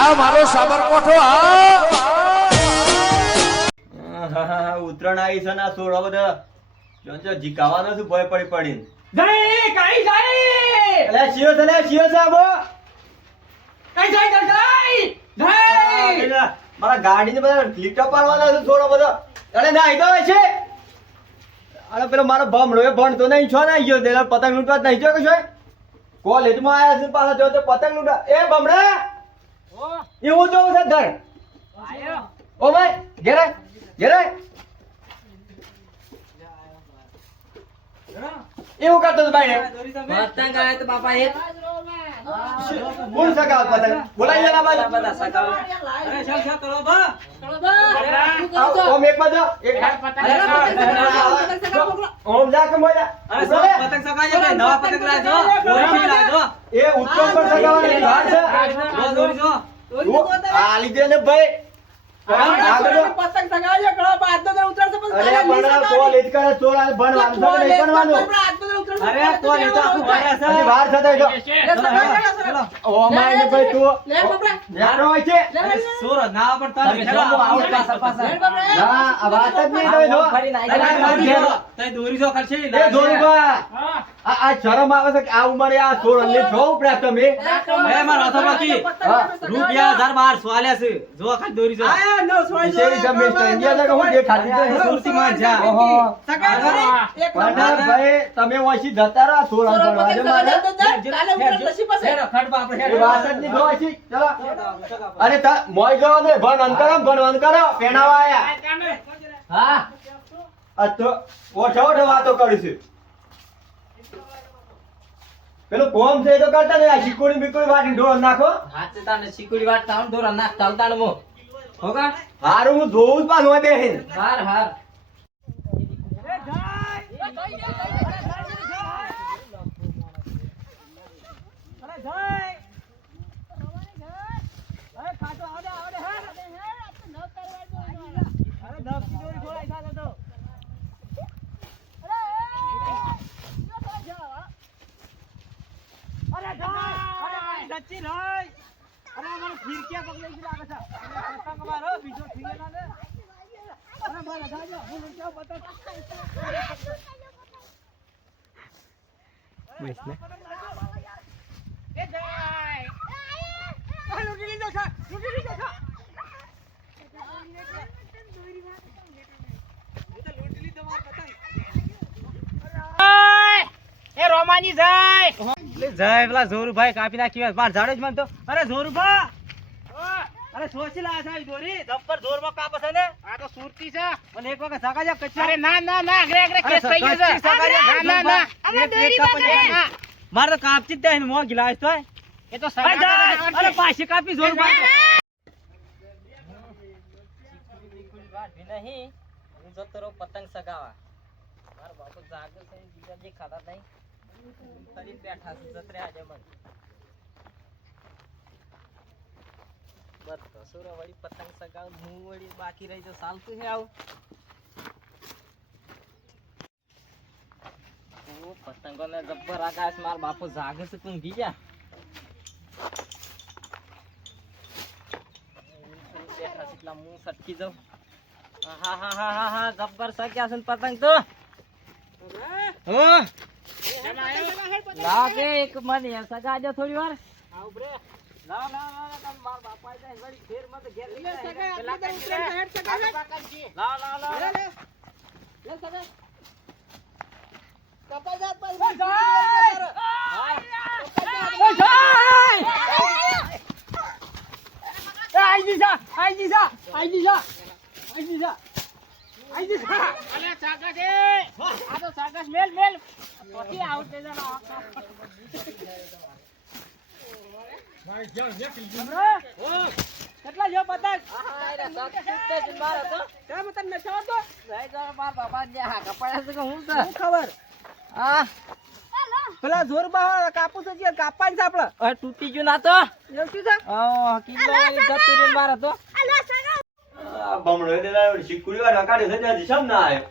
હા મારો સાબરકોઠો હા ઉતરણ આવી છે ના સોળો બધા જો જીકાવાનો છું ભય પડી પડીને જય કાઈ જાય અલે શિયો છે આબો કાઈ જાય જય મારા ગાડીને બધા લીટા પાડવાના છે થોડો બધો અરે ના આઈતો હોય છે અરે પેલો મારો ભમડો એ ભણતો નહીં છો ને ગયો તે પતંગ લૂંટવા જ નહીં જો કે છો કોલેજમાં આયા છે પાછા જો તો પતંગ લૂંટવા એ ભમડા એવું જોવું છે ધર આયો ઓ ભાઈ ઘેરે એવું કરતો તો ભાઈ પતંગ આયા તો બાપા એક કોણ સગાવ પતંગ બોલાઈ જરા ભાઈ બધા સગાવ અરે ચાલ કરો બા ઓમ એક બાજુ એક ઓમ જા કે મોજા અરે પતંગ સગાજો કે નવા પતંગ લાજો દોરી લાજો એ ઉત્તમ પર સગાવવાની વાત છે દોરી જો આ લીધે ને ભાઈ પતંગ સગાજો કળો બાદ તો ઉતરશે અરે પણ કોલેજ કરે ચોળા ભણવાનું છે નહીં ભણવાનું અરે તો એ તો આખું ભાઈ છે અને બહાર થતા જો ઓ માય ને ભાઈ તું યારો હોય છે સોરો ના પણ તાર બેઠો આઉટ પાસા ના આ વાત જ નહીં તમે જો તઈ દોરી જો ખર્ચે એ ધોરીબા આ શરમ આવે છે કે આ ઉંમરે આ છોડ ને જો ઉપડ્યા તમે એ માર હાથો બાકી રૂપિયા 1012 વાલ્યા છે જો ખાલી દોરી જો આયા નો સોઈ જો વિશેષ જમે ઇન્ડિયા ને હું દેખાતી છે સુરતી માં જા ઓહો સગા એક પંદર ભાઈ તમે ઓછી જતા રહો છોડ ભણવા દે મારે તાલે ઉપર નસીબ છે ખડ બાપ એ વાત જ નહીં જો ઓછી ચલો અરે તા મોય જો ને ભણ કરો પેણાવા આયા હા આ તો ઓઠો વાતો કરીશું પેલો કોમ છે એ તો કરતા ને આ શીકોડી બીકોડી વાટી ઢોળ નાખો હાથે તાને સિકુડી વાટ તાણ દોરા નાખ ચાલતાણ મો હોગા હારું હું જોઉં જ પાછું હોય બેહીને હાર હાર સચિન હોય અરે મારો ફિરકિયા પકડી છે લાગે છે પતંગ મારો બીજો ફિરે ના દે અરે મારા દાદા હું ક્યાં પતંગ બસ ને એ જાય આ લૂટી લીધો છે લૂટી લીધો માર પતંગ એ રોમાની જાય જય પેલા જોરુભાઈ કાપી નાખી બાર ઝાડે જ મન તો અરે જોરુભા અરે સોચી લા છે દોરી જબ્બર જોરમાં કાપ છે ને આ તો સુરતી છે અને એક વખત સગાજા કચ્ચા અરે ના આગરે કેસ થઈ ગયો છે ના અમે દોરી પકડ્યા માર તો કાપચી જ દે મો ગિલાસ તો એ તો સગાજા અરે પાછી કાપી જોરુભાઈ વાત ભી નહીં હું જતો રહો પતંગ સગાવા માર બાપુ જાગે છે બીજા જે ખાતા નહીં તરી બેઠા છે જતરે આજે મન બસ સસુરા વળી પતંગ સગાવ હું વળી બાકી રહી તો ચાલતું છે આવું ઓ પતંગો ને જબ્બર આકાશ માર બાપુ જાગે છે ઊંઘી જા બેઠા છે એટલા મું સટકી જાઉં હા જબ્બર સગ્યા છે પતંગ તો હો લાગે એક મને સગાજો થોડી વાર આવ બ્રે ના માર બાપા જાય વળી ઘેર માં તો ઘેર લે સગા પેલા ઉતરે હેડ સગા લા લે સગા કપા જાત પર આઈ દીસા અલે સાગા દે આ તો સાગસ મેલ પછી આઉટ દે જરા મારી જાન દેખી ઓ કેટલા જો પતંગ આ રે સાત સુતે જ મારો તો કેમ તને નશાવ તો જઈ જરા માર બાબા જે હા કપાયા છે કે હું ખબર આ પેલા જોર બા કાપુ તો જે કાપાઈ છે આપણે હવે તૂટી ગયું ના તો એવું છે કિલો જતું મારો તો અલા સાગા ભમડો એટલે શીકુડી વાર કાઢ્યો છે ત્યાં દિશા ના આવ્યો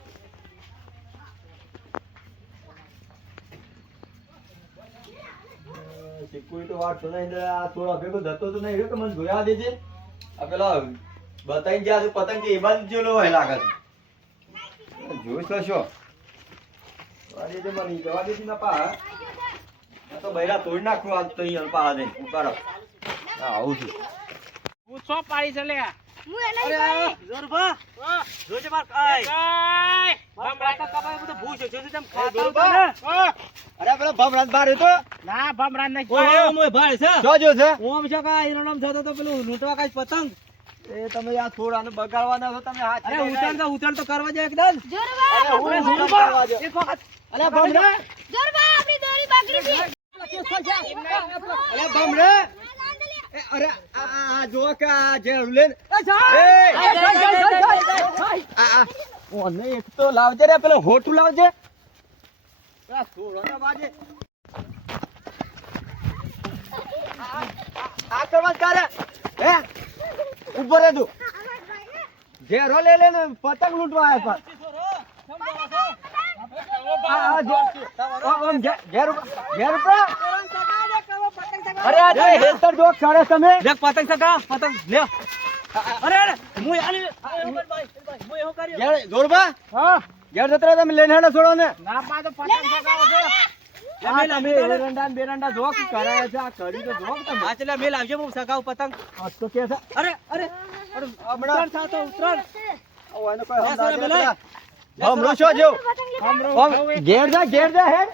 ચીકુડી તો વાળતો નહીં ને આ થોડો ભેગો જતો તો નહીં રહ્યો કે મને જોયા દેજે આ પેલા બતાઈ ગયા છે પતંગ કે એ બાજુ જેલો હોય લાગે છે જોઈ તો છો વાડી દે મને જવા દેતી ના પા આ તો બૈરા તોડી નાખું આજ તો અહીં પા દે ઉકારો હા આવું છું હું સો પાડી છે લે હું એ નહીં ભાઈ જોરબા જોજે માર કાઈ બમ રાતા કબાય બધું ભૂસ છે જો તેમ ખાતા હતા ને અરે પેલો ભમરાજ બાર હતો ના ભમરાન નહીં ઓય મોય ભાઈ છે જો જો છે ઓમ છે કા ઈરણમ જતો તો પેલું લૂંટવા કાઈ પતંગ એ તમે આ થોડાને બગાડવાના છો તમે હાથ અરે ઉતર તો કરવા જાય એકદમ જોરબા અરે હું જોરબા એક વખત અરે ભમરા જોરબા આપણી દોરી બગડી છે અરે ભમરા એ અરે આ જો કે આ જે રૂલેન આ ઓને એક તો લાવજે રે પેલો હોટું લાવજે પેલા સોળાના વાજે આ કરવા કરે હે ઉભો રે તું ઘેરો લે લે ને પતંગ લૂંટવા આવ્યા આ જો ઓમ ઘેર ઉપર અરે આ હેતર જો ચડે તમે દેખ પતંગ સકા પતંગ લે અરે અરે હું આલી ભાઈ હું એવો કર્યો ઘેર જોરબા હા ઘેર જતરા તમે લઈને હેડો છોડો ને ના પા તો પતંગ સકાવો છે આ તમે એરંડા બેરંડા જોક કરે છે આ કરી તો જોક તમે હા ચલે મેલ આવજો હું સકાવ પતંગ આ તો કે છે અરે અરે અરે હમણાં ઉતરણ થાતો ઉતરણ ઓને કોઈ બસ રે હમણાં બેલા. હમણો છો જો હમરો ઓમ ઘેર જા હેડ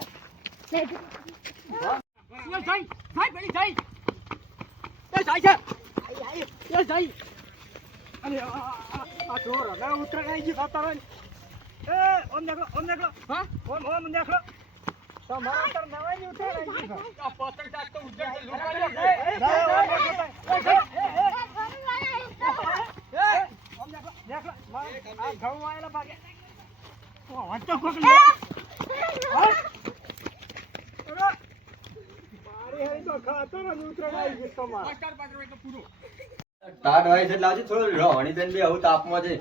ટાટ હોય છે લાવજો થોડો રોહણી બેન બી આવું તાપમાં છે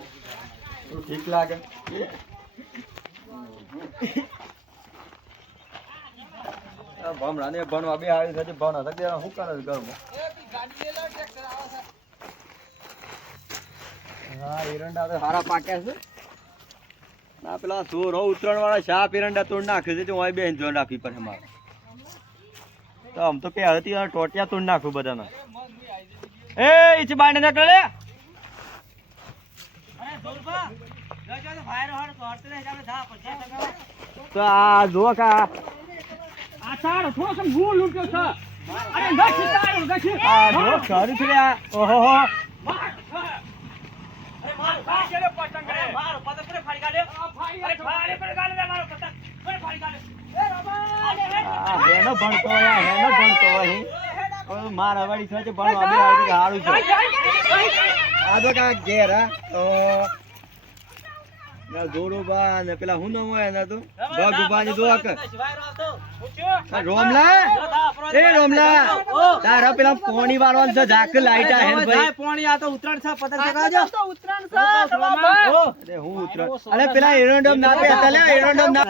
તો ઠીક લાગે ભમરા ને ભણવા બે આવી છે ભણ હતા કે શું કરે ઘરમાં હા એરંડા તો સારા પાક્યા છે ના પેલા સોરો ઉતરણ વાળા શાપ એરંડા તોડ નાખે છે તો હું બેન જોન રાખવી પડે મારે તો આમ તો કે હતી ટોટિયા તોડ નાખું બધાના એ ઈચ બાંડે ના કરે અરે દોરબા જો જો ભાઈરો હાડ કરતે ને જામે ધા પછી સકાવ તો આ જો કા આ તારો થોડો સમ ગૂળ લૂટ્યો છે અરે ગછી તારો ગછી આ જો ખરું છે આ ઓહો અરે મારો ફાડી ગયો પતંગ રે મારો પતંગ રે ફાડી કાઢે અરે ફાડી કાઢે મારો પતંગ અરે ફાડી કાઢે એ રમા આ હેનો ભણતો હોય મારા વાળી છે ભણવા બે આવી હારું છે આ જો કા ઘેર તો ના જોડો બા ને પેલા હું ન હોય ના તો ભગુબા ની દોક રોમલા એ રોમલા તારા પેલા પોણી વાળવાનું છે ઝાક લાઈટ આ હેન ભાઈ પોણી આ તો ઉતરણ છે પતંગ સકાવજો તો ઉતરાણ છે તમારો અરે હું ઉતર અરે પેલા એરોડમ ના પે હતા લે એરોડમ ના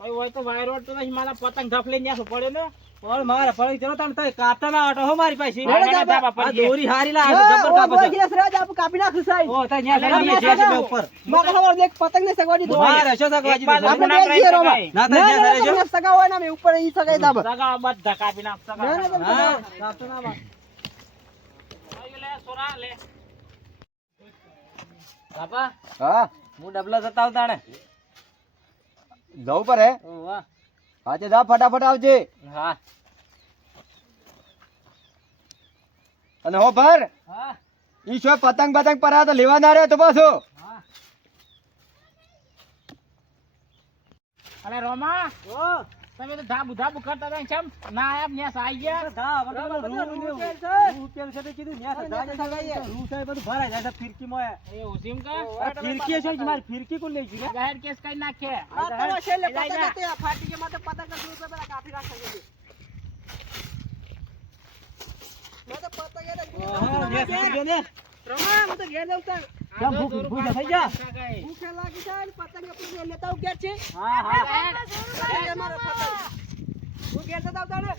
ભાઈ હોય તો વાયર રોડ તો નહીં મારા પતંગ ઢફ લઈને ન્યાસો પડ્યો ને પણ મારા પડી ચલો તમે તઈ કાપતા ના આટો હો મારી પાસે આ દોરી હારી લા જબર કાપે છે ઓ તઈ ન્યા લઈ જે છે ઉપર પતંગ ને સગવાડી દો મારે શું સગવાજી દો આપણે બે જીરો માં ના તઈ ન્યા રહેજો સગાવા ના મે ઉપર ઈ સગાઈ દાબ સગા બધા કાપી નાખ સગા હા કાપતો ના બા લે સોરા લે બાપા હા હું ડબલા જતા આવતા ને જવું પડે ઓ વાહ આજે જા ફટાફટ આવજે હા અને હો ભર હા ઈ છો પતંગ પતંગ પર તો લેવા ના રહ્યો તો પાછો હા અરે રોમા ઓ તમે તો ધાબુ ધાબુ કરતા હતા કેમ ના આપ ન્યાસ આવી ગયા ધા રૂપેલ છે તો કીધું ન્યાસ ધા જતા ગઈ રૂ છે બધું ભરાઈ જાય ફિરકી મોય એ ઉસીમ કા ફિરકી છે મારી ફિરકી કો લઈ ગઈ જાહેર કેસ કઈ નાખે આ તો છેલ્લે પતંગ તે ફાટી કે માથે પતંગ નું રૂપે પેલા કાફી રાખે છે મેં તો પતંગ એ ને રમા હું તો ઘેર જાઉં તા કેમ ભૂખ થઈ જા ભૂખ લાગી જાય પતંગ આપણે લેતા આવ ઘેર છે હા હા મારો પતંગ હું ઘેર જતા આવતા ને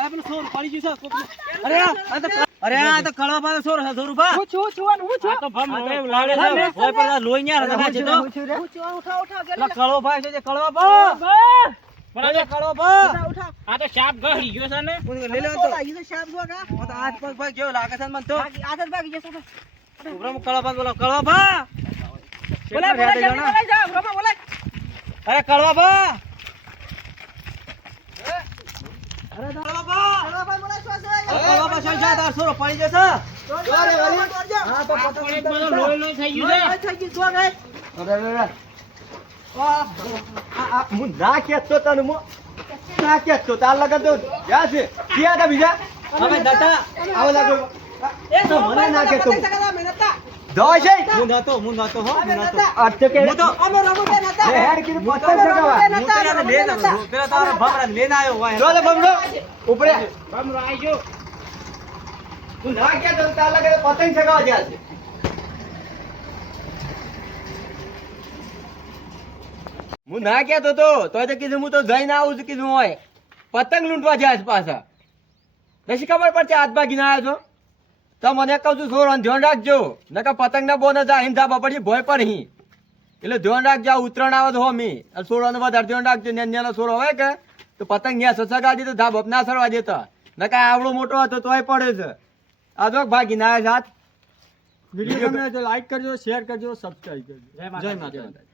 અરે પેલું સોર પડી ગયું છે કોકનું. અરે આ તો કળવા પાસે સોર છે સોરુભા. હું છું. આ તો ભમ રોય લાગે છે. હોય પણ આ લોહી ન્યા રગડા છે તો. ઉઠાવ. પેલા કળવો ભાઈ છે જે કળવા ભા. બરાબર કળવો ભા. ઉઠાવ. આ તો શાપ ગહી ગયો છે ને. લઈ લે તો. લાગી તો શાપ જો કા. આ તો હાથ પગ ભાઈ કેવો લાગે છે મને તો. આદત ભાગી જશે. ઉભરામાં કળવા ભા બોલો કળવા ભા. બોલાય જા રમા બોલાય. અરે કળવા ભા. કળવા ભા. ભાઈ બોલાય શું છે? કળવા ભા શું છે તાર સોરો પડી જશે. હા તો પતંગ બધો લોહી થઈ ગયું છે. થઈ ગયું જો ગઈ. અરે હું ના કહેતો તને હું ના કહેતો તાર લગન તો ક્યાં છે ક્યાં હતા બીજા હવે દાદા આવો લાગો એ તો મને ના કહેતો મહેનતા. દોય છે હું નતો હો હું નતો. અર્થ કે હું તો અમે રમો બે નતા. લે હેડ કીધું પતંગ ચગાવા હું તો એને લઈને આવ્યો. પેલા તારા ભમરા લઈને આવ્યો હોય. ચાલો બમડો ઉપરે ભમરો આવી ગયો. તું ના કહેતો તાર લગન પતંગ ચગાવા જ્યાં છે હું ના કહેતો તો કીધું હું તો જઈને આવું છું કીધું હોય પતંગ લૂંટવા જાય છે પાછા નથી ખબર પડશે હાથ ભાગીને આવ્યો છો તો મને કહું છું છોડવાનું ધ્યાન રાખજો નકર પતંગ ના બોને જા હિંદા બપડી ભોય પર હી એટલે ધ્યાન રાખજો આ ઉત્તરાયણ આવે તો હોમી છોડવાનું વધારે ધ્યાન રાખજો નેનો છોડો હોય કે તો પતંગ ત્યાં સસગા દીધો ધાબ ના સરવા દેતા નકર આવડો મોટો હતો તોય પડે છે આ જો ભાગીને આવ્યા છે હાથ વિડીયો ગમે તો લાઈક કરજો શેર કરજો સબસ્ક્રાઇબ કરજો જય જય માતા.